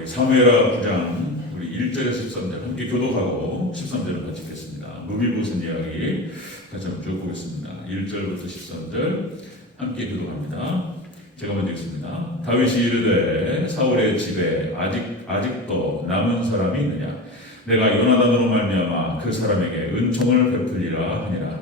우리 사무엘하 9장 우리 1절에서 13절 함께 교독하고 13절을 같이 읽겠습니다. 무비보셋 이야기 다시 한번 쭉 보겠습니다. 1절부터 13절 함께 교독합니다. 제가 먼저 읽습니다. 다윗이 이르되 사울의 집에 아직도 남은 사람이 있느냐? 내가 요나단으로 말미암아 그 사람에게 은총을 베풀리라 하니라.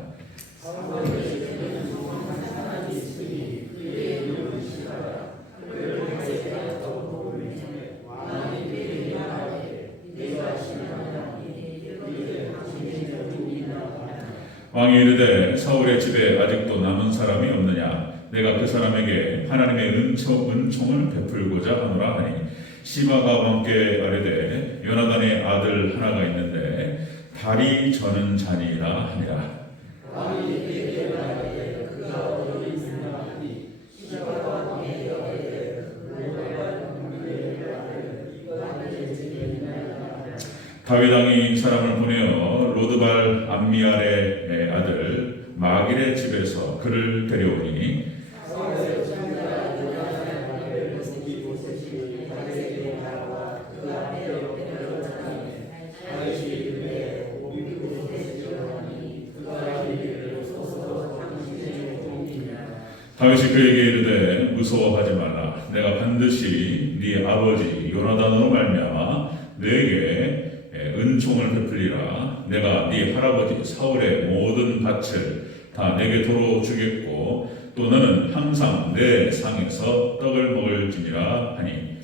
왕이 이르되 사울의 집에 아직도 남은 사람이 없느냐? 내가 그 사람에게 하나님의 은총을 베풀고자 하노라 하니 시바가 왕께 아뢰되 요나단의 아들 하나가 있는데 다리 저는 자니라 하니라. 다윗 왕이 사람을 보내어 로드발 암미알의 아들 마길의 집에서 그를 데려오니 다윗이 그에게 이르되 무서워하지 말라. 내가 반드시 네 아버지 요나단으로 말미암아 너에게 은총을 베풀리라. 내가 네 할아버지 사울의 모든 밭을 다 내게 도로 주겠고 또 너는 항상 내 상에서 떡을 먹을지니라 하니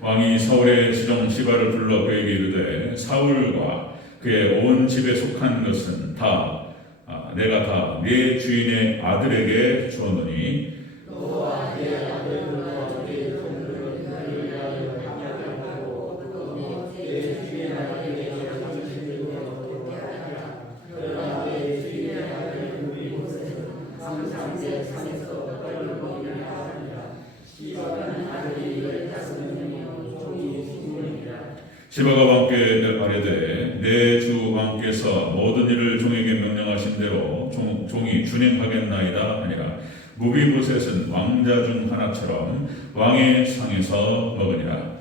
왕이 사울의 지정 시바를 불러 그에게 이르되 사울과 그의 온 집에 속한 것은 다 내가 다 네 주인의 아들에게 주었노니 너와 네 아들과 네 종들은 그를 위하여 합력하고 또 네 주인의 아들에게 당신들과 얻게 하리라. 그러나 네 주인의 아들 무비보셋은 항상 내 상에서 떡을 먹으려 하리라. 시바는 아들이 15명이요 종이 20명이라. 시바가 왕께 아뢰되 내 주 왕께서 모든 일을 종에게 명령하신 대로 종이 준행하겠나이다 하니라. 무비보셋은 왕자 중 하나처럼 왕의 상에서 먹으니라.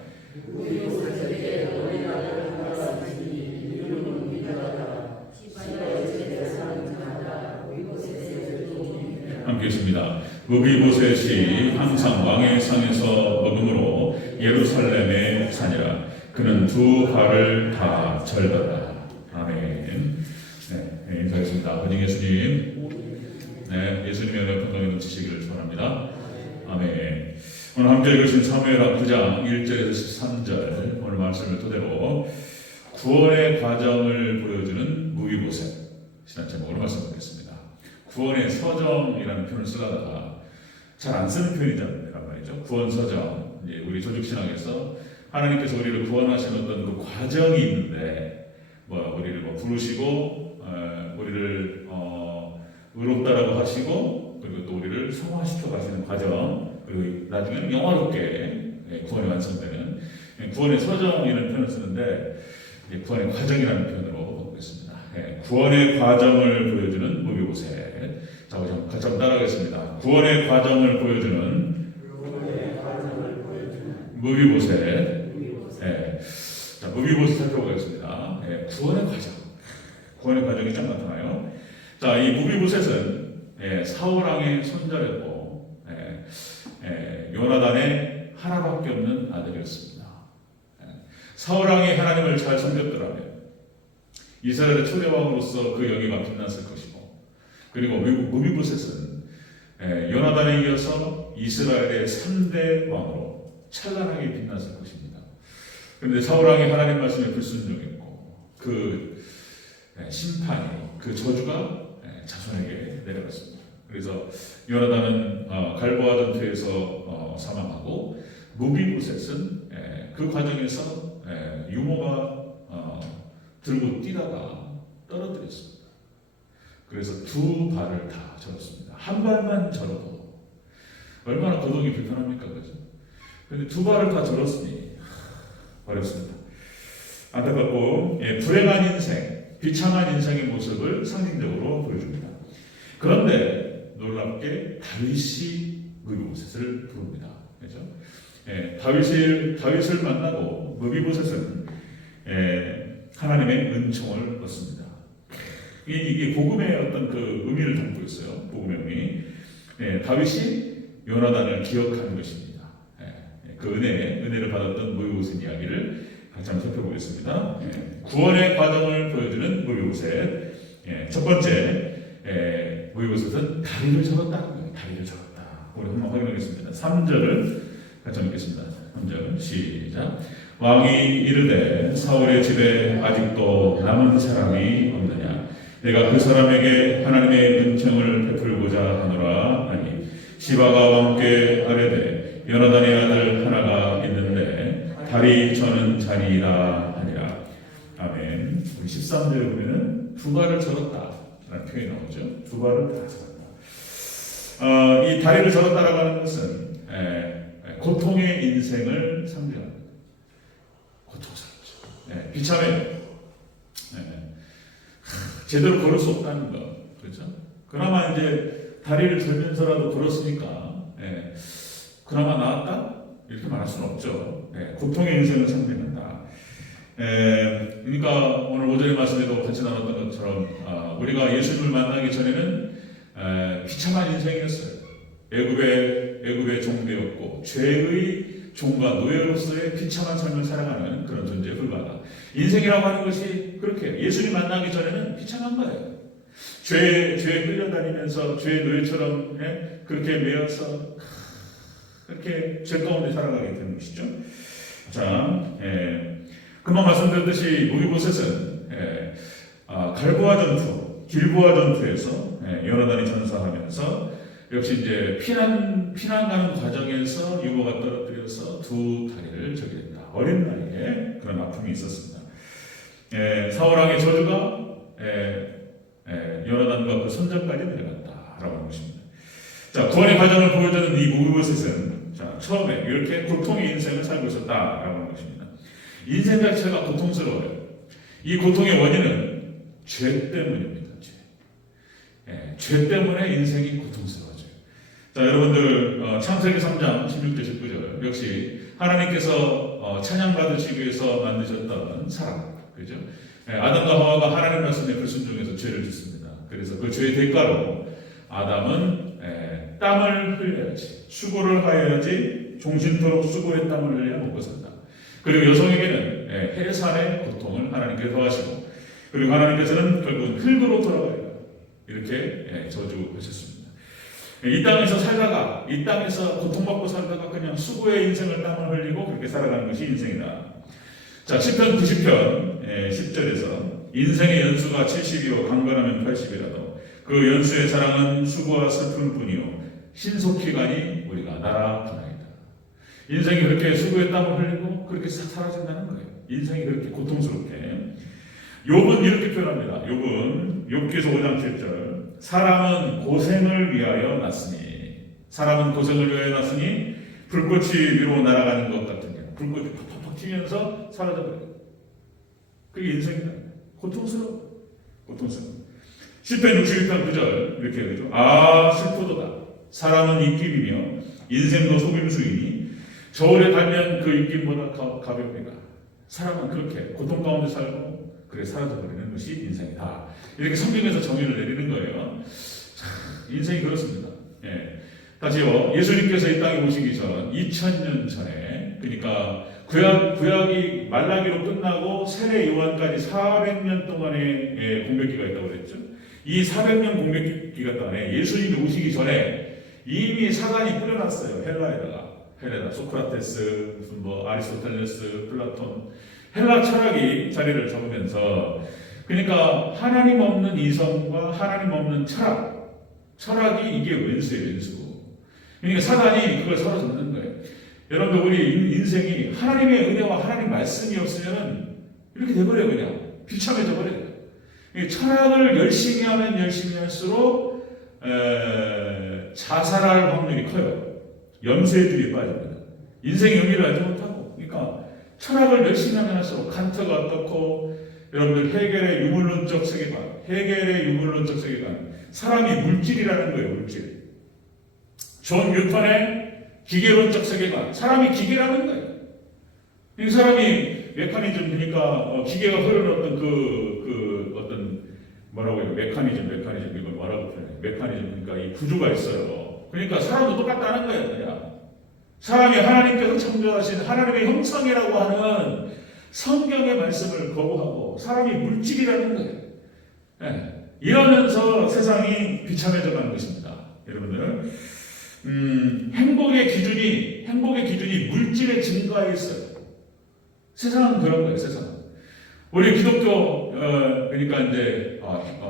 함께 있습니다. 무비보셋이 항상 왕의 상에서 먹음으로 예루살렘에 사니라. 그는 두 발을 다 절더라. 아멘. 네, 인사하겠습니다. 권징 예수님. 네, 예수님의 은혜 평강이 넘치시기를 축원합니다. 아멘. 오늘 함께 읽으신 사무엘하 9장 1절에서 13절 오늘 말씀을 토대로 구원의 과정을 보여주는 무비보셋 신학 제목으로 말씀드리겠습니다. 구원의 서정이라는 표현을 쓰다가 잘 안 쓰는 표현이란 말이죠. 구원 서정. 이제 우리 조직 신학에서 하나님께서 우리를 구원하신 어떤 그 과정이 있는데, 우리를 부르시고, 우리를 의롭다라고 하시고, 그리고 또 우리를 성화시켜 가시는 과정, 그리고 나중에는 영화롭게 구원이 완성되는 구원의 서정이라는 표현을 쓰는데, 구원의 과정이라는 표현으로 보겠습니다. 구원의 과정을 보여주는 무비보셋. 자, 우리 같이 한번 따라하겠습니다. 구원의 과정을 보여주는 무비보셋. 자, 무비보셋 살펴보겠습니다. 구원의 과정. 구원의 과정이 쫙 나타나요. 자, 이 무비보셋은 사울왕의 손자였고, 요나단의 하나밖에 없는 아들이었습니다. 사울왕이 하나님을 잘 섬겼더라면 이스라엘의 초대왕으로서 그 영예가 빛났을 것이고, 그리고 무비보셋은 요나단에 이어서 이스라엘의 3대 왕으로 찬란하게 빛났을 것입니다. 그런데 사울왕이 하나님 말씀에 불순종했고 그 심판이 그 저주가 자손에게 내려갔습니다. 그래서 요나단은 갈보아 전투에서 사망하고 무비보셋은 그 과정에서 유모가 들고 뛰다가 떨어뜨렸습니다. 그래서 두 발을 다 절었습니다. 한 발만 절어도 얼마나 거동이 불편합니까, 그죠? 그런데 두 발을 다 절었으니 어렵습니다. 안타깝고 불행한 인생, 비참한 인생의 모습을 상징적으로 보여줍니다. 그런데 놀랍게 다윗이 무비보셋을 부릅니다. 그렇죠? 다윗을 만나고 무비보셋은 하나님의 은총을 얻습니다. 이게 복음의 어떤 그 의미를 담고 있어요. 복음의 의미. 다윗이 요나단을 기억하는 것입니다. 그 은혜를 받았던 무비보셋 이야기를 같이 한번 살펴보겠습니다. 구원의 과정을 보여주는 무비보셋. 첫 번째, 무비보셋은 다리를 접었다는 거예요. 다리를 접었다. 우리 한번 확인하겠습니다. 3절을 같이 읽겠습니다. 3절 시작. 왕이 이르되 사울의 집에 아직도 남은 사람이 없느냐? 내가 그 사람에게 하나님의 은총을 베풀고자 하노라 하니 시바가 왕께 아뢰되 요나단의 아들 하나가 있는데 다리 저는 자리이라 하니라. 아멘. 우리 13절에 보면은 두 발을 절었다 라는 표현이 나오죠. 두 발을 다 절었다. 이 다리를 절었다라고 하는 것은 고통의 인생을 상징합니다. 고통스럽죠. 비참해요. 제대로 걸을 수 없다는 거. 그렇죠? 그나마 이제 다리를 들면서라도 걸었으니까, 그나마 나았다? 이렇게 말할 수는 없죠. 고통의 인생을 상징한다. 그러니까 오늘 오전의 말씀에도 같이 나눴던 것처럼, 우리가 예수님을 만나기 전에는 비참한 인생이었어요. 애굽의 종되었고 죄의 종과 노예로서의 비참한 삶을 살아가는 그런 존재에 불과하다. 인생이라고 하는 것이 그렇게 예수님 만나기 전에는 비참한 거예요. 죄에 끌려다니면서 죄의 노예처럼 그렇게 매여서 그렇게 죄 가운데 살아가게 되는 것이죠. 자, 금방 말씀드렸듯이 무비보셋은 갈보아 전투, 길보아 전투에서 요나단이 전사하면서 역시 이제 피난 가는 과정에서 유모가 떨어뜨려서 두 다리를 저게 됐다. 어린 나이에 그런 아픔이 있었습니다. 사울왕의 저주가 요나단과 그 손자까지 내려갔다라고 하는 것입니다. 자, 구원의 과정을 보여주는 이 무비보셋은 처음에 이렇게 고통의 인생을 살고 있었다라고 하는 것입니다. 인생 자체가 고통스러워요. 이 고통의 원인은 죄 때문입니다. 죄 때문에 인생이 고통스러워져요. 자, 여러분들 창세기 3장 16절 19절 역시 하나님께서 찬양 받으시기 위해서 만드셨던 사람, 그죠? 아담과 하와가 하나님 말씀에 불순종해서 죄를 짓습니다. 그래서 그 죄의 대가로 아담은 땀을 흘려야지, 수고를 하여야지 종신토록 수고의 땀을 흘려야 먹고 산다. 그리고 여성에게는 해산의 고통을 하나님께서 더하시고, 그리고 하나님께서는 결국은 흙으로 돌아가야 이렇게 저주하셨습니다. 이 땅에서 살다가, 이 땅에서 고통받고 살다가 그냥 수고의 인생을 땀을 흘리고 그렇게 살아가는 것이 인생이다. 자, 시편 90편 10절에서 인생의 연수가 70이요 강건하면 80이라도 그 연수의 사랑은 수고와 슬픔 뿐이요 신속히 가니 우리가 날아가나이다. 인생이 그렇게 수고의 땀을 흘리고 그렇게 사라진다는 거예요. 인생이 그렇게 고통스럽게. 욥은 이렇게 표현합니다. 욥기서 5장 7절. 사람은 고생을 위하여 났으니, 사람은 고생을 위하여 났으니 불꽃이 위로 날아가는 것 같은 경우, 불꽃이 팍팍팍 튀면서 사라져버려요. 그게 인생이다. 고통스러워. 시편 61편 9절 이렇게 되죠. 아, 슬프도다. 사람은 입김이며 인생도 속임수이니 저울에 달면 그 입김보다 가볍니까. 사람은 그렇게 고통 가운데 살고 그래 사라져버리는 것이 인생이다. 이렇게 성경에서 정의를 내리는 거예요. 인생이 그렇습니다. 다시요. 예수님께서 이 땅에 오시기 전 2000년 전에, 그러니까 구약이 말라기로 끝나고 세례 요한까지 400년 동안의 공백기가 있다고 그랬죠. 이 400년 공백기가 동안에 예수님이 오시기 전에 이미 사단이 뿌려놨어요. 헬라, 소크라테스, 무슨 아리스토텔레스, 플라톤, 헬라 철학이 자리를 잡으면서, 그러니까 하나님 없는 이성과 하나님 없는 철학이 이게 왼수예요, 왼수. 그러니까 사단이 그걸 사로잡는 거예요. 여러분들, 우리 인생이 하나님의 은혜와 하나님 말씀이 없으면 이렇게 돼버려요. 그냥 비참해져 버려요. 철학을 열심히 하면 열심히 할수록 자살할 확률이 커요. 염세주의에 빠집니다. 인생의 의미를 알지 못하고. 그러니까 철학을 열심히 하면 할수록 칸트가 어떻고, 여러분들 헤겔의 유물론적 세계관, 사람이 물질이라는 거예요. 물질. 존 뉴턴의 기계론적 세계관. 사람이 기계라는 거예요. 이 사람이 메커니즘 그러니까 기계가 흐르는 어떤 어떤 뭐라고 해요? 메커니즘 이걸 뭐라고 표현해요? 메커니즘 그러니까 이 구조가 있어요. 그러니까 사람도 똑같다는 거예요. 그냥 사람이 하나님께서 창조하신 하나님의 형상이라고 하는 성경의 말씀을 거부하고 사람이 물질이라는 거예요. 네. 이러면서 세상이 비참해져 가는 것입니다. 여러분들 행복의 기준이 물질의 증가에 있어요. 세상은 그런 거예요. 세상. 우리 기독교 그러니까 이제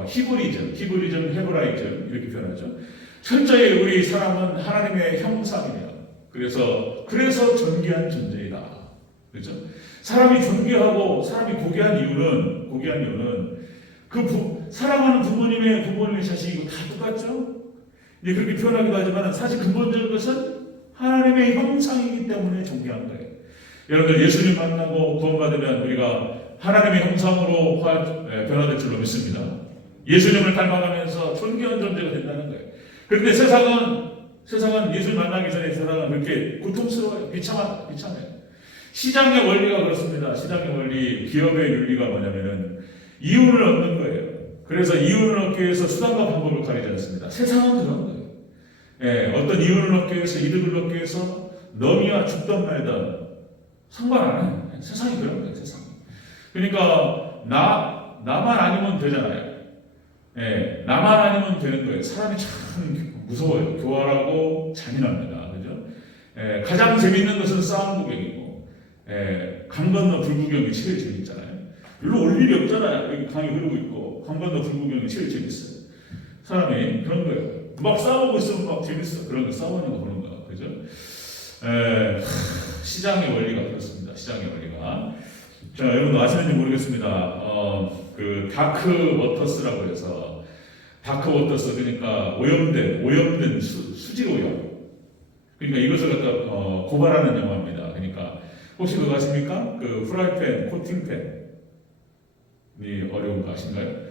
히브리즘, 헤브라이즘 이렇게 표현하죠. 철저히 우리 사람은 하나님의 형상이며 그래서 존귀한 존재이다. 그렇죠? 사람이 존귀하고 사람이 고귀한 이유는 사랑하는 부모님의 자식이고 다 똑같죠. 이제 그렇게 표현하기도 하지만 사실 근본적인 것은 하나님의 형상이기 때문에 존귀한 거예요. 여러분들 예수님 만나고 구원받으면 우리가 하나님의 형상으로 변화될 줄로 믿습니다. 예수님을 닮아가면서 존귀한 존재가 된다는 거예요. 그런데 세상은 예수님 만나기 전에 세상은 그렇게 고통스러워요. 비참해요. 시장의 원리가 그렇습니다. 시장의 원리, 기업의 윤리가 뭐냐면은 이윤을 얻는 거예요. 그래서 이윤을 얻기 위해서 수단과 방법을 가리지 않습니다. 세상은 그런 거예요. 어떤 이윤을 얻기 위해서 이득을 얻기 위해서 너미와 죽던 말던 상관 안 해요. 세상이 그런 거예요. 세상. 그러니까 나만 아니면 되잖아요. 나만 아니면 되는 거예요. 사람이 참 무서워요. 교활하고 잔인합니다. 그죠? 가장 재밌는 것은 싸움 구경이고, 강 건너 불구경이 제일 재밌잖아요. 별로 올 일이 없잖아요. 여기 강이 흐르고 있고, 강 건너 불구경이 제일 재밌어요. 사람이 그런 거예요. 막 싸우고 있으면 막 재밌어. 그런 거 싸우는 거 보는 거. 그죠? 시장의 원리가 그렇습니다. 시장의 원리가. 자, 여러분 아시는지 모르겠습니다. 그 다크 워터스라고 해서 다크 워터스 그러니까 오염된 수질 오염. 그러니까 이것을 갖다 고발하는 영화입니다. 그러니까 혹시 그거 아십니까? 그 프라이팬 코팅팬이 어려운 거 아신가요?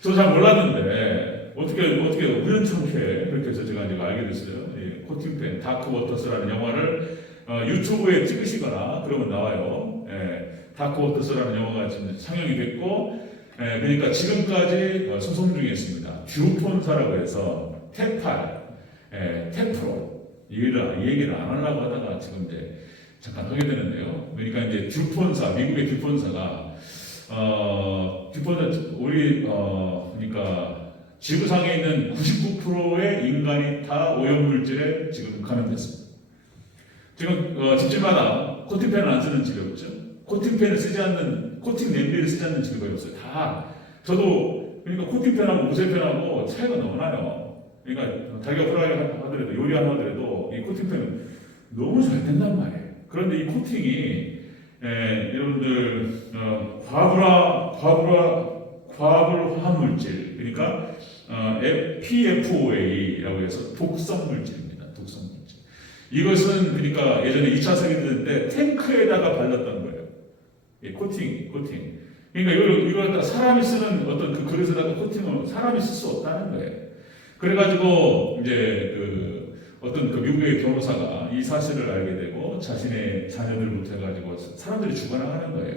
저 잘 몰랐는데 어떻게 우연찮게 그렇게 해서 제가 이제 알게 됐어요. 이 코팅팬 다크 워터스라는 영화를 유튜브에 찍으시거나 그러면 나와요. 다크 워터스라는 영화가 지금 상영이 됐고, 그러니까 지금까지 소송 중에 있습니다. 듀폰사라고 해서 테프로 이 얘기를 안 하려고 하다가 지금 이제 잠깐 하게 되는데요. 그러니까 이제 미국의 듀폰사가 그러니까 지구상에 있는 99%의 인간이 다 오염물질에 지금 감염됐습니다. 지금 집집마다 코팅팬을 안 쓰는 집이 없죠. 코팅팬을 쓰지 않는, 코팅 냄비를 쓰지 않는 집이 거의 없어요. 저도 그러니까 코팅팬하고 무쇠팬하고 차이가 너무 나요. 그러니까 자기가 프라이 하더라도 요리하는 하더라도 이 코팅팬은 너무 잘 된단 말이에요. 그런데 이 코팅이 여러분들 과불 화합물질 그러니까 PFOA라고 해서 독성물질입니다. 독성물질. 이것은 그러니까 예전에 2차 세계대전 때 탱크에다가 발랐던 거예요. 이 코팅. 그러니까 이걸 갖다 사람이 쓰는 어떤 그 그릇에다가 코팅을 사람이 쓸 수 없다는 거예요. 그래가지고 이제 어떤 그 미국의 변호사가 이 사실을 알게 되고 자신의 자녀들부터 해가지고 사람들이 죽어나가는 거예요.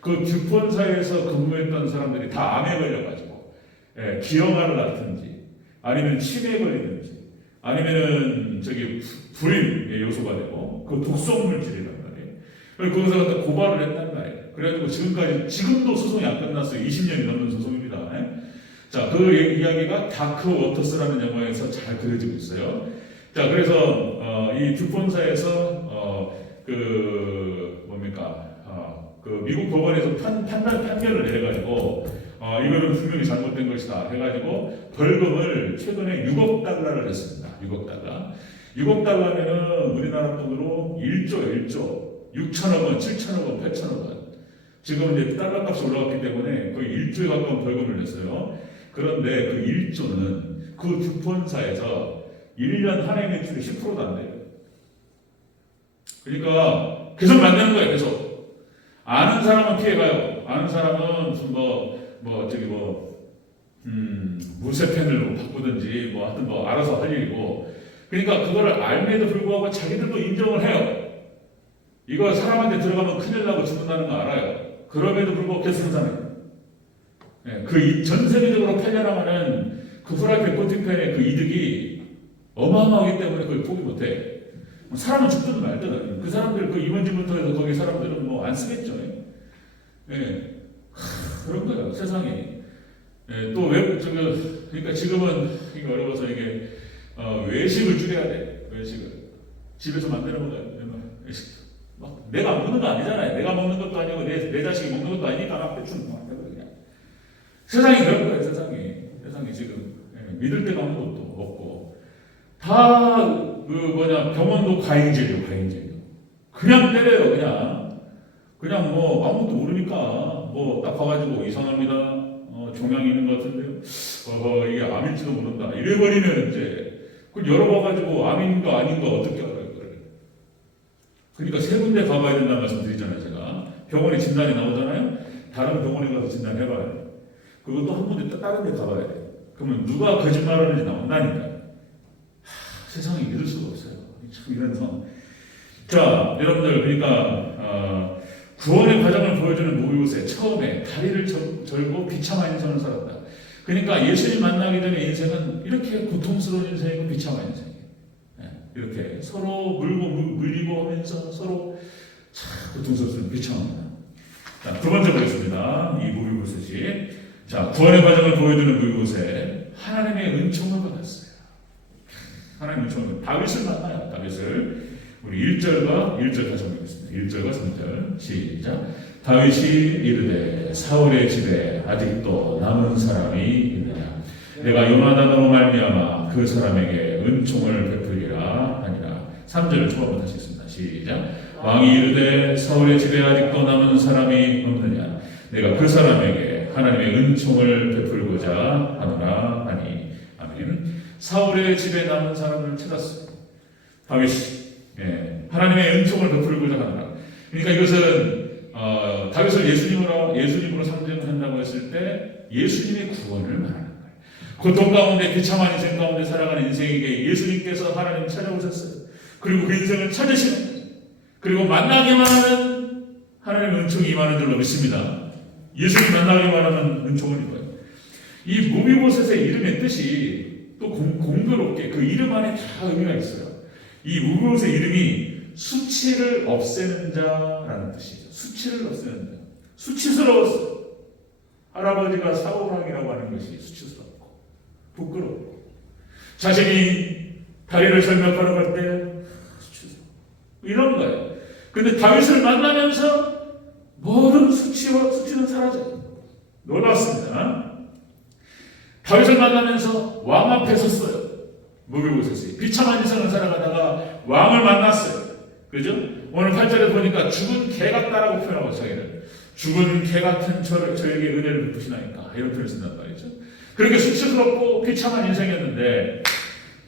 그 듀폰사에서 근무했던 사람들이 다 암에 걸려가지고 기형아를 낳든지 아니면 치매에 걸리든지 아니면은 불임의 요소가 되고 그 독성 물질이란 말이에요. 그래서 거기서 갖다 고발을 했단 말이에요. 그래가지고 지금도 소송이 안 끝났어요. 20년이 넘는 소송입니다. 자, 그 이야기가 다크 워터스라는 영화에서 잘 그려지고 있어요. 자, 그래서 이 듀폰사에서 미국 법원에서 판결을 내가지고 이거는 분명히 잘못된 것이다 해가지고 벌금을 최근에 6억 달러를 했습니다. 6억 달러. 6억 달러면은 우리나라 돈으로 1조 6천억 원, 7천억 원, 8천억 원. 지금 이제 달러 값이 올라갔기 때문에 거의 1조에 가까운 벌금을 냈어요. 그런데 그 1조는 그 듀폰사에서 1년 한 해 매출이 10%도 안 돼요. 그러니까 계속 만드는 거예요. 계속. 아는 사람은 피해가요. 아는 사람은 무쇠펜으로 바꾸든지 뭐 하여튼 뭐 알아서 할 일이고, 그러니까 그거를 알면에도 불구하고 자기들도 인정을 해요. 이거 사람한테 들어가면 큰일 나고 죽는다는 거 알아요. 그럼에도 불구하고 계속 생산해요. 그 전 세계적으로 팔려나가는 그 후라이팬 코팅팬의 그 이득이 어마어마하기 때문에 그걸 포기 못해. 사람은 죽든 말든 그 사람들 그 임원진부터 해서 거기 사람들은 뭐 안 쓰겠죠. 그런 거예요, 세상이. 또 그러니까 지금은 이게 어려워서 이게 외식을 줄여야 돼. 외식을 집에서 만드는 거예요. 외식. 막 내가 먹는 거 아니잖아요. 내가 먹는 것도 아니고 내 자식이 먹는 것도 아니니까 막 대충 막 그냥. 세상이 그런 거예요. 세상이 지금 믿을 데가 아무것도 없고 다 병원도 과잉진료. 그냥 때려요. 그냥 뭐 아무것도 모르니까 뭐 딱 가가지고 이상합니다. 종양이 있는 것 같은데요. 이게 암일지도 모른다. 이래버리면 이제 그걸 열어봐가지고 암인가 아닌가 어떻게 알아요? 그러니까 세 군데 가봐야 된다는 말씀 드리잖아요. 제가 병원에 진단이 나오잖아요. 다른 병원에 가서 진단해봐요. 그리고 또 한 군데 다른 데 가봐야 돼요. 그러면 누가 거짓말하는지 나온다니까. 세상에 믿을 수가 없어요. 참 이런 상황. 자, 여러분들 그러니까 구원의 과정을 보여주는 모의고세 처음에 다리를 절고 비참한 인생을 살았다. 그러니까 예수님 만나기 전에 인생은 이렇게 고통스러운 인생이고 비참한 인생이에요. 이렇게 서로 물리고 하면서 서로 참 고통스럽고 비참합니다. 자, 두 번째 보겠습니다. 이 모의고세지. 자, 구원의 과정을 보여주는 모의고세. 하나님의 은총을 받았어요. 하나님의 은총을. 다윗을 만나요. 다윗을. 우리 1절과 1절 다시 한번 읽겠습니다. 1절과 3절 시작. 다윗이 이르되 사울의 집에 아직도 남은 사람이 있느냐. 내가 요나단으로 말미암아 그 사람에게 은총을 베풀리라 하니라. 3절을 초반부터 다시 읽습니다. 시작. 왕이 이르되 사울의 집에 아직도 남은 사람이 없느냐. 내가 그 사람에게 하나님의 은총을 베풀고자 하노라 하니. 아멘. 사울의 집에 남은 사람을 찾았어요. 다윗이 하나님의 은총을 베풀고자 하노라. 그러니까 이것은 다윗을 예수님으로 상징한다고 했을 때 예수님의 구원을 말하는 거예요. 고통 가운데 비참한 인생 가운데 살아가는 인생에게 예수님께서 하나님 찾아오셨어요. 그리고 그 인생을 찾으시는 거예요. 그리고 만나기만 하면 하나님의 은총이 임하는 줄로 믿습니다. 예수님 만나기만 하면 은총을 입어요. 이 무비보셋의 이름의 뜻이 또 공교롭게 그 이름 안에 다 의미가 있어요. 이 무비보셋의 이름이 수치를 없애는 자라는 뜻이죠. 수치를 없애는 자. 수치스러웠어. 할아버지가 사울왕이라고 하는 것이 수치스럽고 부끄럽고 자신이 다리를 절벽하러 갈 때 수치스럽고 이런 거예요. 근데 다윗을 만나면서 모든 수치는 사라져요. 놀랐습니다. 다윗을 만나면서 왕 앞에 섰어요. 무비보셋이 비참한 인생을 살아가다가 왕을 만났어요. 그죠? 오늘 8절에 보니까 죽은 개 같다라고 표현하고 자기를 죽은 개 같은 저에게 은혜를 베푸시나이까 이런 표현을 쓴단 말이죠. 그렇게 수치스럽고 비참한 인생이었는데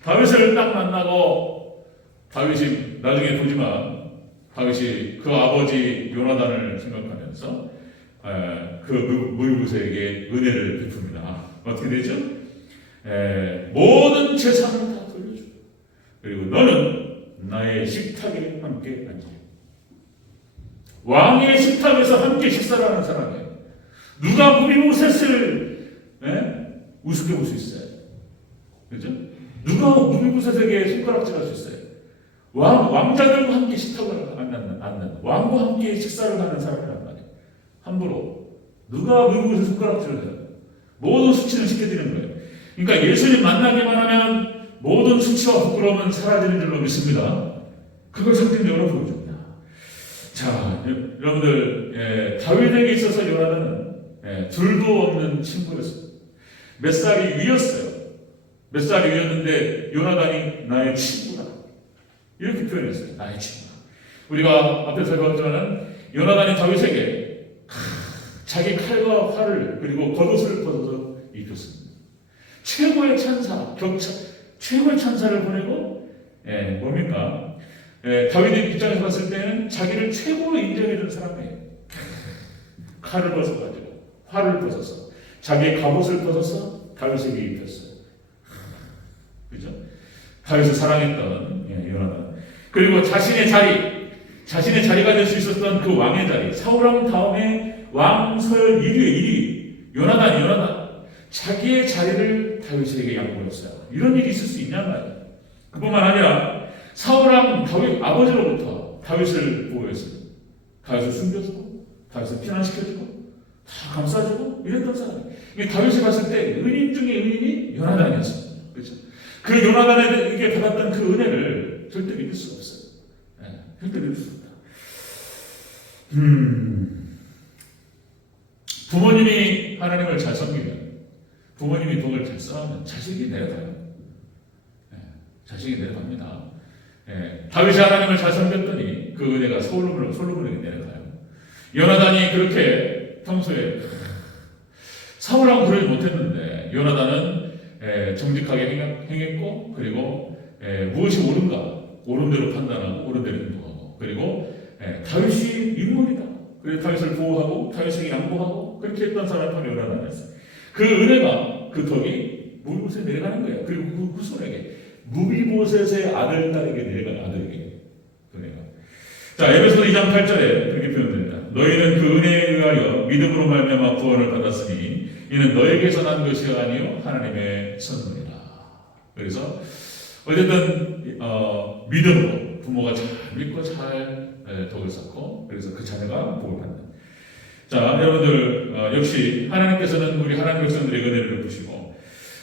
다윗을 딱 만나고 다윗이 나중에 보지만 다윗이 그 아버지 요나단을 생각하면서 그 무비보셋에게 은혜를 베풉니다. 어떻게 되죠? 모든 재산을 다 돌려줘. 그리고 너는 나의 식탁에 함께 앉아. 왕의 식탁에서 함께 식사를 하는 사람이에요. 누가 무비보셋을 우습게 볼 수 있어요? 그죠? 누가 무비보셋에게 손가락질할 수 있어요? 왕자들과 함께 식탁을 앉는 왕과 함께 식사를 하는 사람이란 말이에요. 함부로 누가 무비보셋 손가락질을 해요? 모든 수치를 시켜드리는 거예요. 그러니까 예수님 만나기만 하면 모든 수치와 부끄러움은 사라지는 줄로 믿습니다. 그걸 상징적으로 보여줍니다. 자, 여러분들 다윗에게 있어서 요나단은 둘도 없는 친구였어요. 몇 살이 위였어요. 몇 살이 위였는데 요나단이 나의 친구다. 이렇게 표현했어요. 나의 친구. 우리가 앞에서 배웠지만 요나단이 다윗에게 자기 칼과 활을 그리고 겉옷을 벗어서 입혔습니다. 최고의 찬사, 최고의 찬사를 보내고 뭡니까? 다윗의 입장에서 봤을 때는 자기를 최고로 인정해준 사람이에요. 칼을 벗어가지고 활을 벗어서 자기의 갑옷을 벗어서 다윗에게 입혔어요. 그죠? 다윗을 사랑했던 요나단. 그리고 자신의 자리가 될 수 있었던 그 왕의 자리, 사울왕 다음에 왕 서열 1위 요나단. 자기의 자리를 다윗에게 양보했어요. 이런 일이 있을 수 있냔 말이에요. 그뿐만 아니라 사울왕 다윗 아버지로부터 다윗을 보호했어요. 다윗을 숨겨주고 다윗을 피난시켜주고 다 감싸주고 이랬던 사람이. 다윗이 봤을 때 은인 중에 은인이 요나단이었습니다. 그렇죠? 그 요나단에게 받았던 그 은혜를 절대 믿을 수가 없어요. 절대 믿을 수 없다. 부모님이 하나님을 잘 섬기면, 부모님이 복을 잘 쌓으면 자식이 내려가요. 자식이 내려갑니다. 다윗이 하나님을 잘 섬겼더니 그 은혜가 솔로몬에게 내려가요. 요나단이 그렇게 평소에 사울하고 그러지 못했는데 요나단은 정직하게 행했고, 그리고 무엇이 옳은가 옳은 대로 판단하고 옳은 대로 행동하고, 그리고 다윗이 인물이다. 그래서 다윗을 보호하고 다윗에게 양보하고 그렇게 했던 사람이 바로 요나단이었어요. 그 은혜가, 그 덕이 무비보셋에 내려가는 거예요. 그리고 그 후손에게, 무비보셋의 아들, 딸에게 내려가는, 아들에게 은혜가. 자, 에베소서 2장 8절에 그렇게 표현됩니다. 너희는 그 은혜에 의하여 믿음으로 말미암아 구원을 받았으니 이는 너에게서 난 것이 아니요 하나님의 선물이라. 그래서 어쨌든 믿음으로 부모가 잘 믿고 잘 덕을 쌓고, 그래서 그 자녀가 복을 받는. 자, 여러분들 역시 하나님께서는 우리 하나님 백성들에게 은혜를 베푸시고,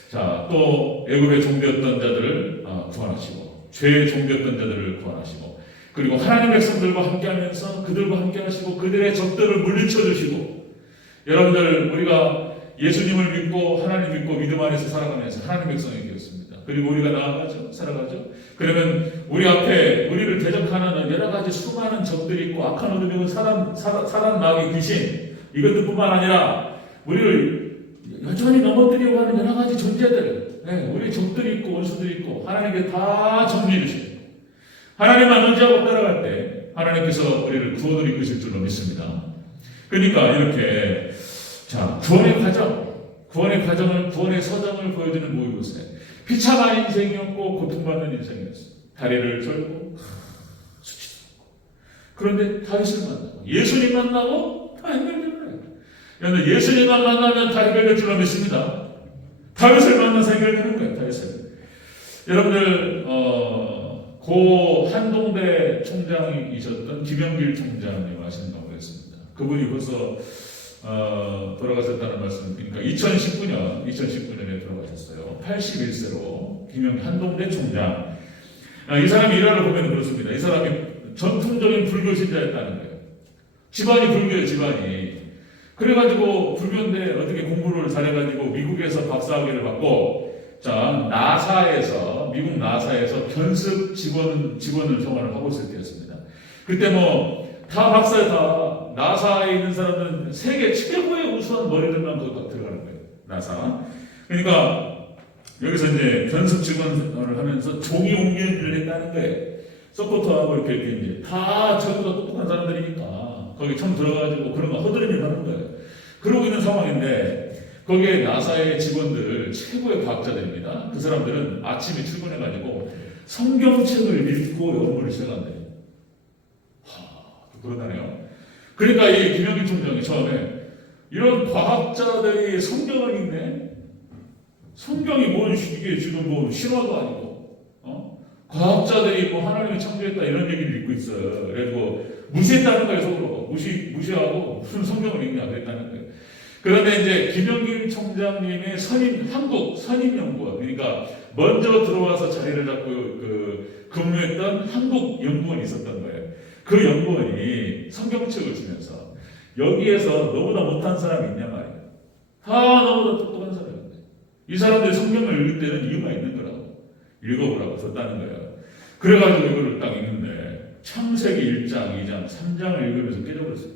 자, 또 애굽의 종되었던 자들을 구원하시고, 죄의 종되었던 자들을 구원하시고, 그리고 하나님 백성들과 함께하면서 그들과 함께하시고 그들의 적들을 물리쳐 주시고, 여러분들 우리가 예수님을 믿고 하나님 믿고 믿음 안에서 살아가면서 하나님 백성이 되었습니다. 그리고 우리가 나아가죠, 살아가죠. 그러면 우리 앞에 우리를 대적하는 여러 가지 수많은 적들이 있고, 악한 어둠이고 사단 마귀 귀신, 이것들뿐만 아니라 우리를 여전히 넘어뜨리려고 하는 여러 가지 존재들, 우리 적들이 있고 원수들이 있고, 하나님께 다 정리해 주십니다. 하나님만 의지하고 따라갈 때 하나님께서 우리를 구원을 이끄실 줄로 믿습니다. 그러니까 이렇게, 자, 구원의 과정을, 구원의 서정을 보여주는 무비보셋. 비참한 인생이었고 고통받는 인생이었어요. 다리를 절고 수치스럽고. 그런데 다윗을 만나고 예수님 만나고 다 해결되는 거예요. 그런데 예수님만 만나면 다 해결될 줄로 믿습니다. 다윗을 만나서 해결되는 거예요. 다윗을. 여러분들 고 한동대 총장이셨던 김영길 총장님 아시는가 모르겠습니다. 그분이 벌써 돌아가셨다는 말씀. 그러니까 2019년에 돌아가셨어요. 81세로 한동대 총장. 이 사람의 일화를 보면 그렇습니다. 이 사람이 전통적인 불교 신자였다는 거예요. 집안이 불교예요, 집안이. 그래가지고 불교인데 어떻게 공부를 잘해가지고 미국에서 박사학위를 받고, 자, 미국 나사에서 견습 직원을 생활을 하고 있을 때였습니다. 그때 다 박사에 다 나사에 있는 사람들은 세계 최고의 우수한 머리들만 들어가는 거예요. 나사. 그러니까 여기서 이제 견습 직원을 하면서 종이 옮기는 일을 했다는 거예요. 서포터하고 이렇게 이제 다 저보다 똑똑한 사람들이니까 거기 처음 들어가가지고 그런 거 허드렛일 하는 거예요. 그러고 있는 상황인데 거기에 나사의 직원들 최고의 과학자들입니다. 그 사람들은 아침에 출근해가지고 성경책을 읽고 업무를 시작한대요. 그러다네요. 그러니까 이 김영길 총장이 처음에 이런 과학자들이 성경을 읽네? 성경이 이게 지금 신화도 아니고, 과학자들이 하나님을 창조했다 이런 얘기를 읽고 있어요. 그래가지고 무시했다는 거예요, 속으로. 무시하고 무슨 성경을 읽냐 그랬다는 거예요. 그런데 이제 김영길 총장님의 한국 선임연구원, 그러니까 먼저 들어와서 자리를 잡고 근무했던 한국 연구원이 있었던 거예요. 그 연구원이 성경책을 주면서 여기에서 너보다 못한 사람이 있냐 말이에요. 다 너보다 똑똑한 사람인데 이 사람들이 성경을 읽을 때는 이유가 있는 거라고, 읽어보라고 썼다는 거예요. 그래가지고 이거를 딱 읽는데 창세기 1장, 2장, 3장을 읽으면서 깨져버렸어요.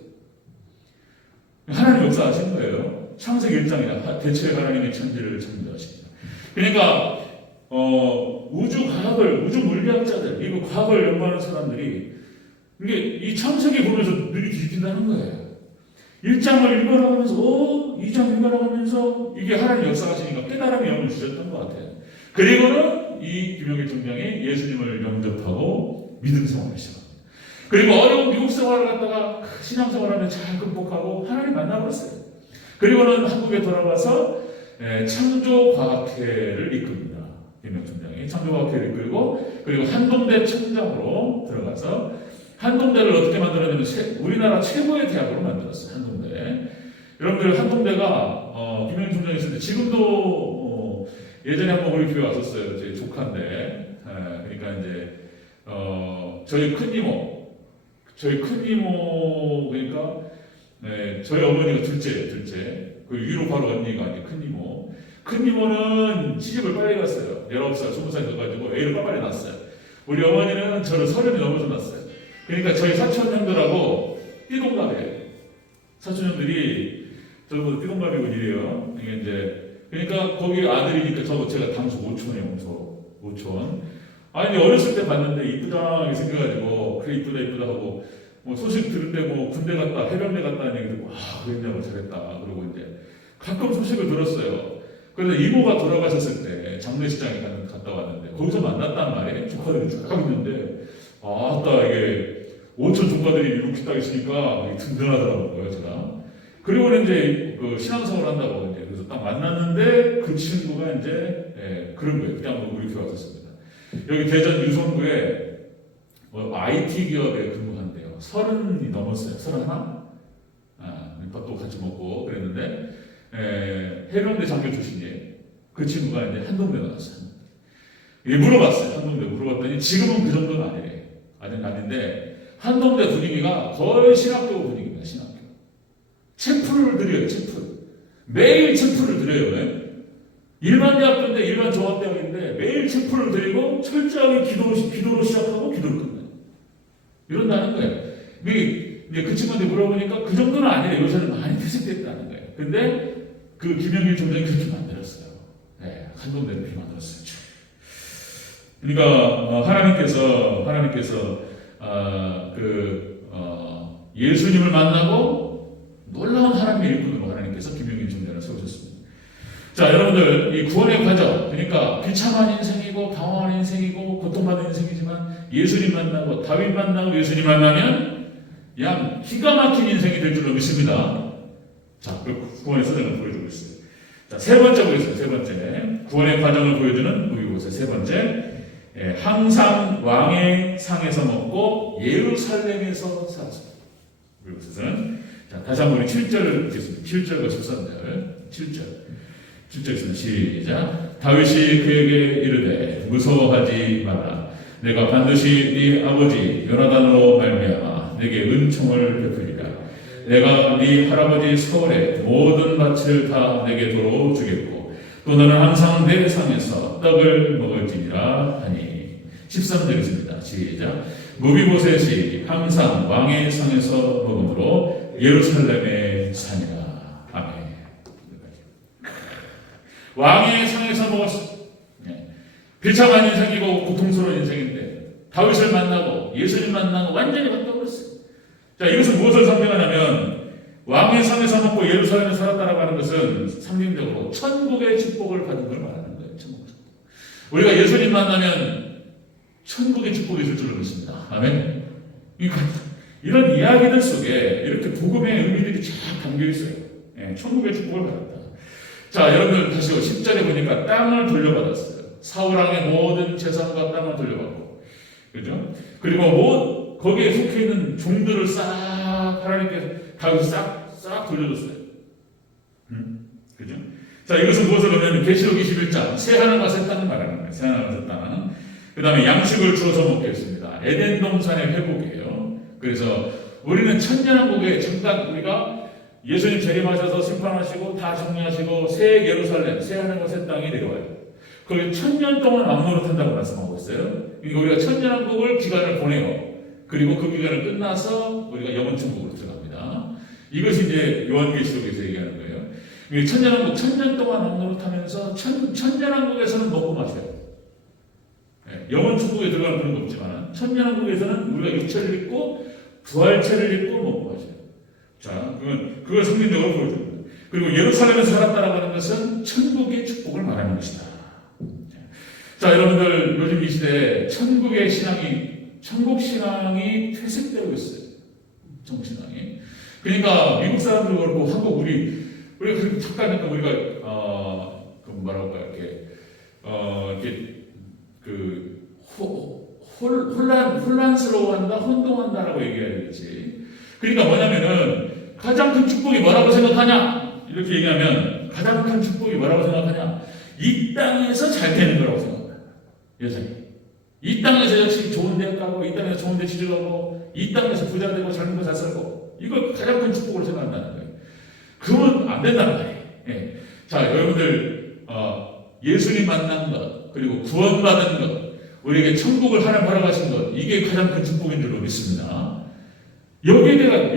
하나님 역사하신 거예요. 창세기 1장이나 대체 하나님의 천지를 창조하십니다. 그러니까 우주 물리학자들, 이거 과학을 연구하는 사람들이 이게 이 창세기 보면서 눈이 뒤집힌다는 거예요. 1장을 읽어라 하면서 2장 읽어나가면서 이게 하나님 역사하시니까 깨달음의 영을 주셨던 것 같아요. 그리고는 이 김영일 총장이 예수님을 영접하고 믿음 생활을 시작합니다. 그리고 어려운 미국 생활을 갖다가 신앙생활을 잘 극복하고 하나님 만나버렸어요. 그리고는 한국에 돌아와서 창조과학회를 이끕니다. 김영일 총장이 창조과학회를 이끌고 그리고 한동대 청장으로 들어가서 한동대를 어떻게 만들었냐면 우리나라 최고의 대학으로 만들었어요. 한동대. 여러분들 한동대가 김영일 총장이 있을 때 지금도 예전에 한번 우리 교회 왔었어요. 제 조카인데 그러니까 이제 저희 큰이모 그러니까 저희 어머니가 둘째 그 위로 바로 언니가 아니 큰이모는 시집을 빨리 갔어요. 19살 20살 돼가지고 애를 빨리 낳았어요. 우리 어머니는 저를 30이 넘어서 낳았어요. 그러니까 저희 사촌형들하고 띠동갑이에요. 사촌형들이 저보다 띠동갑이고 이래요. 이게 이제 그러니까 거기 아들이니까 제가 당시 오촌이에요. 오촌. 아니 어렸을 때 봤는데 이쁘다 이렇게 생겨가지고 그래 이쁘다 하고 뭐 소식 들을 때 뭐 군대 갔다 해병대 갔다는 얘기 듣고 그랬냐고 잘했다 그러고 이제 가끔 소식을 들었어요. 그런데 이모가 돌아가셨을 때 장례식장에 갔다 왔는데 거기서 만났단 말이에요. 조카들이 쭉 있는데 이게 오촌 조카들이 이렇게 딱 있으니까 든든하더라고요 제가. 그리고는 이제 신앙생활 한다고 이제 그래서 딱 만났는데 그 친구가 이제 그런 거예요. 그냥 우리 교회 왔었습니다. 여기 대전 유성구에 IT 기업에 근무한대요. 30이 넘었어요. 31? 또 같이 먹고 그랬는데 해병대 장교 출신이에요. 그 친구가 이제 한동대 나왔어요. 물어봤어요. 한동대 물어봤더니 지금은 그 정도는 아니래요. 아닌데 한동대 분위기가 거의 신학교 분위기입니다. 신학교. 체프를 드려요. 매일 체프를 드려요. 일반 대학교인데 일반 종합대학인데 매일 체프를 드리고 철저하게 기도로 시작하고 기도를 끝내요. 이런다는 거예요. 이제 그 친구한테 물어보니까 그 정도는 아니에요. 요새는 많이 퇴색됐다는 거예요. 근데 그 김영일 총장이 그렇게 만들었어요. 한동대를 그렇게 만들었어요. 그러니까 하나님께서 예수님을 만나고 놀라운 하나님의 일꾼으로 하나님께서 김영일 총장을 세우셨습니다. 자, 여러분들 이 구원의 과정 그러니까 비참한 인생이고 방황한 인생이고 고통받는 인생이지만 예수님 만나고 다윗 만나고 예수님 만나면 그냥 기가 막힌 인생이 될 줄로 믿습니다. 자, 그 구원의 사정을 보여주고 있어요. 자, 세 번째 보겠습니다. 세 번째 구원의 과정을 보여주는 무비보셋 세 번째 항상 왕의 상에서 먹고 예루살렘에서 살았습니다. 무비보셋은 자, 다시 한번 우리 7절을 읽겠습니다. 7절과 13절 7절 있습니다. 시작. 다윗이 그에게 이르되 무서워하지 마라. 내가 반드시 네 아버지 요나단으로 말미암아 내게 은총을 베풀리라. 내가 네 할아버지 사울의 모든 밭을 다 내게 도로 주겠고 또 너는 항상 내 상에서 떡을 먹을지니라 하니. 13절입니다. 시작. 무비보셋이 항상 왕의 상에서 먹음으로 예루살렘에 사니라. 아멘. 왕의 상에서 먹었어. 비참한 인생이고 고통스러운 인생인데 다윗을 만나고 예수님 만나고 완전히 바꿔버렸어요. 자, 이것은 무엇을 상징하냐면 왕의 상에서 먹고 예루살렘에 살았다라고 하는 것은 상징적으로 천국의 축복을 받은 걸 말하는 거예요. 천국의 축복. 우리가 예수님 만나면 천국의 축복이 있을 줄로 믿습니다. 아멘. 이런 이야기들 속에 이렇게 복음의 의미들이 쫙 담겨 있어요. 천국의 축복을 받았다. 자, 여러분들 다시 10절에 보니까 땅을 돌려받았어요. 사울왕의 모든 재산과 땅을 돌려받고, 그죠? 그리고 거기에 속해 있는 종들을 싹 하나님께서 다윗이 싹 돌려줬어요. 그죠? 자, 이것은 무엇을 보면 계시록 21장 새 하늘과 새 땅을 말하는 거예요. 새 하늘과 새 땅. 그 다음에 양식을 주어서 먹게 했습니다. 에덴 동산의 회복이에요. 그래서 우리는 천년왕국에 잠깐 우리가 예수님 재림하셔서 심판하시고 다 정리하시고 새 예루살렘, 새 하늘과 새 땅이 내려와요. 거기 천년 동안 왕노릇한다고 말씀하고 있어요. 그러니까 우리가 천년왕국을 기간을 보내요. 그리고 그 기간을 끝나서 우리가 영원천국으로 들어갑니다. 이것이 이제 요한계시록에서 얘기하는 거예요. 천년왕국 천년 동안 왕노릇하면서 천년왕국에서는 먹고 마셔요. 영원천국에 들어가는 그런 거 없지만 천년왕국에서는 우리가 육체를 입고 부활체를 입고 먹고 마셔요. 자, 그걸 상징적으로 보여줍니다. 그리고 예루살렘에서 살았다라고 하는 것은 천국의 축복을 말하는 것이다. 자, 여러분들 요즘 이 시대에 천국의 신앙이, 천국 신앙이 퇴색되고 있어요. 천국 신앙이. 그러니까 미국 사람들 그렇고 한국 우리가 그렇게 착각하니까 우리가 그 뭐랄까 이렇게 혼란스러워한다, 혼동한다라고 얘기해야 되겠지. 그러니까 뭐냐면은 가장 큰 축복이 뭐라고 생각하냐? 이렇게 얘기하면 가장 큰 축복이 뭐라고 생각하냐? 이 땅에서 잘 되는 거라고 생각합니다. 여전히 이 땅에서 역시 좋은 데 가고, 이 땅에서 좋은 데 취직하고, 이 땅에서 부자 되고 젊은 거 잘 살고, 이걸 가장 큰 축복으로 생각한다는 거예요. 그건 안 된다는 거예요. 예. 자, 여러분들 예수님 만난 것, 그리고 구원받은 것, 우리에게 천국을 하나님 허락하신 것, 이게 가장 큰 축복인 줄로 믿습니다. 여기에 대한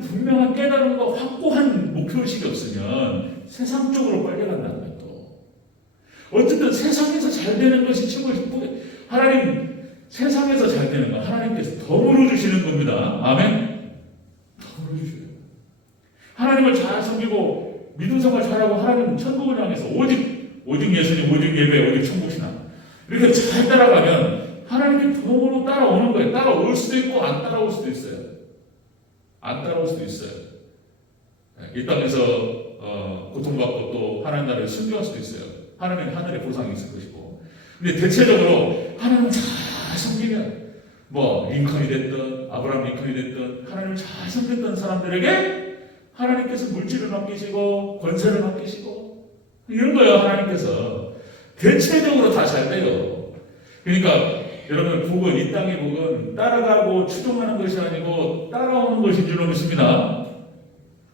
분명한 깨달음과 확고한 목표의식이 없으면 세상 쪽으로 빨려간다는 거예요. 어쨌든 세상에서 잘 되는 것이 최고의 축복이에요. 하나님, 세상에서 잘 되는 거 하나님께서 덤으로 주시는 겁니다. 아멘? 덤으로 주셔요. 하나님을 잘 섬기고 믿음 생활 잘하고 하나님 천국을 향해서 오직 예수님, 오직 예배, 오직 천국 신앙 이렇게 잘 따라가면 하나님께 덤으로 따라오는 거예요. 따라올 수도 있고 안 따라올 수도 있어요. 안 따라올 수도 있어요. 이 땅에서 고통받고 또 하나님 나라에 순교할 수도 있어요. 하나님 하늘의 보상이 있을 것이고. 근데 대체적으로 하나님을 잘 섬기면 뭐 링컨이 됐든 아브라함 링컨이 됐든 하나님을 잘 섬겼던 사람들에게 하나님께서 물질을 맡기시고 권세를 맡기시고 이런 거예요. 하나님께서 대체적으로 다 잘 돼요. 그러니까 여러분 복은, 이 땅의 복은 따라가고 추종하는 것이 아니고 따라오는 것인 줄로 믿습니다.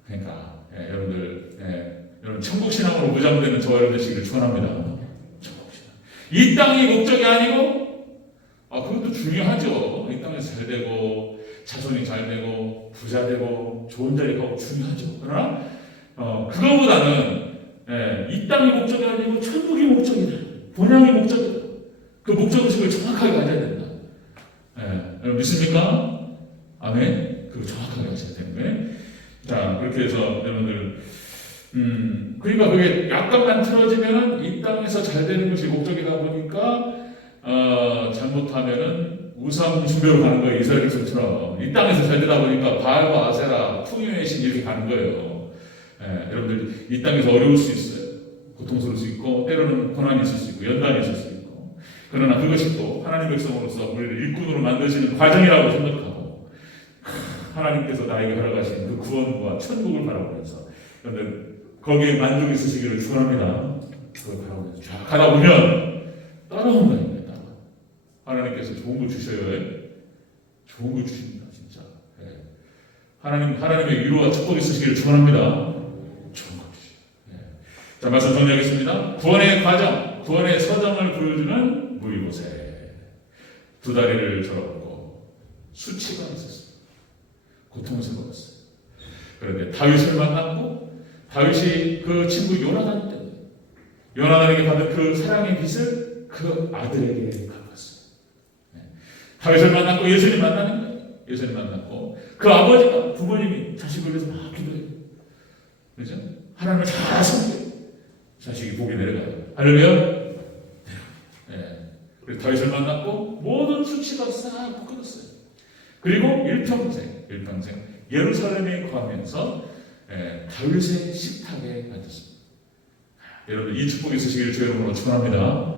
그러니까 여러분 천국 신앙으로 무장되는 저와 여러분 되시기를 축원합니다. 천국 신앙. 이 땅이 목적이 아니고 그것도 중요하죠. 이 땅에서 잘 되고 자손이 잘 되고 부자 되고 좋은 자리 가고 중요하죠. 그러나 그거보다는 이 땅이 목적이 아니고 천국이 목적이다. 본향이 목적이다. 그 목적의식을 정확하게 가져야 된다. 여러분 믿습니까? 아멘. 그거 정확하게 하셔야 되는 거예요. 자, 그렇게 해서 여러분들 그러니까 그게 약간만 틀어지면 이 땅에서 잘 되는 것이 목적이다 보니까 잘못하면은 우상 숭배로 가는 거예요. 이스라엘 백성처럼 이 땅에서 잘 되다 보니까 바알과 아세라, 풍요의 신 이렇게 가는 거예요. 여러분들 이 땅에서 어려울 수 있어요. 고통스러울 수 있고 때로는 고난이 있을 수 있고 연단이 있을 수 있고 그러나 그것이 또 하나님 백성으로서 우리를 일꾼으로 만드시는 과정이라고 생각하고 하나님께서 나에게 허락하신 그 구원과 천국을 바라보면서 여러분들 거기에 만족이 있으시기를 축원합니다. 그걸 바라보면서 쫙 가다 보면 따라오는 거입니다. 하나님께서 좋은 걸 주셔요. 좋은 걸 주십니다. 진짜. 하나님의 위로와 축복이 있으시기를 축원합니다. 좋은 걸 주시요. 자, 말씀 정리하겠습니다. 구원의 과정, 구원의 서정을 보여주는 무이보세. 두 다리를 절었고 수치가 있었습니다. 고통을 받았어요. 그런데 다윗을 만났고 다윗이 그 친구 요나단 때문에 요나단에게 받은 그 사랑의 빚을 그 아들에게 갚았어요. 다윗을 만났고 예수님 만나는 거예요. 예수님 만났고 그 아버지가 부모님이 자식을 위해서 막 기도해요. 그렇죠? 하나님을 잘 섬겨요. 자식이 복이 내려가요. 할렐루야. 그리고 다윗을 만났고 모든 수치가 싹 벗겨졌어요. 그리고 일평생 예루살렘에 거하면서 다윗의 식탁에 앉았습니다. 여러분 이 축복이 있으시기를 주의 이름으로 축원합니다.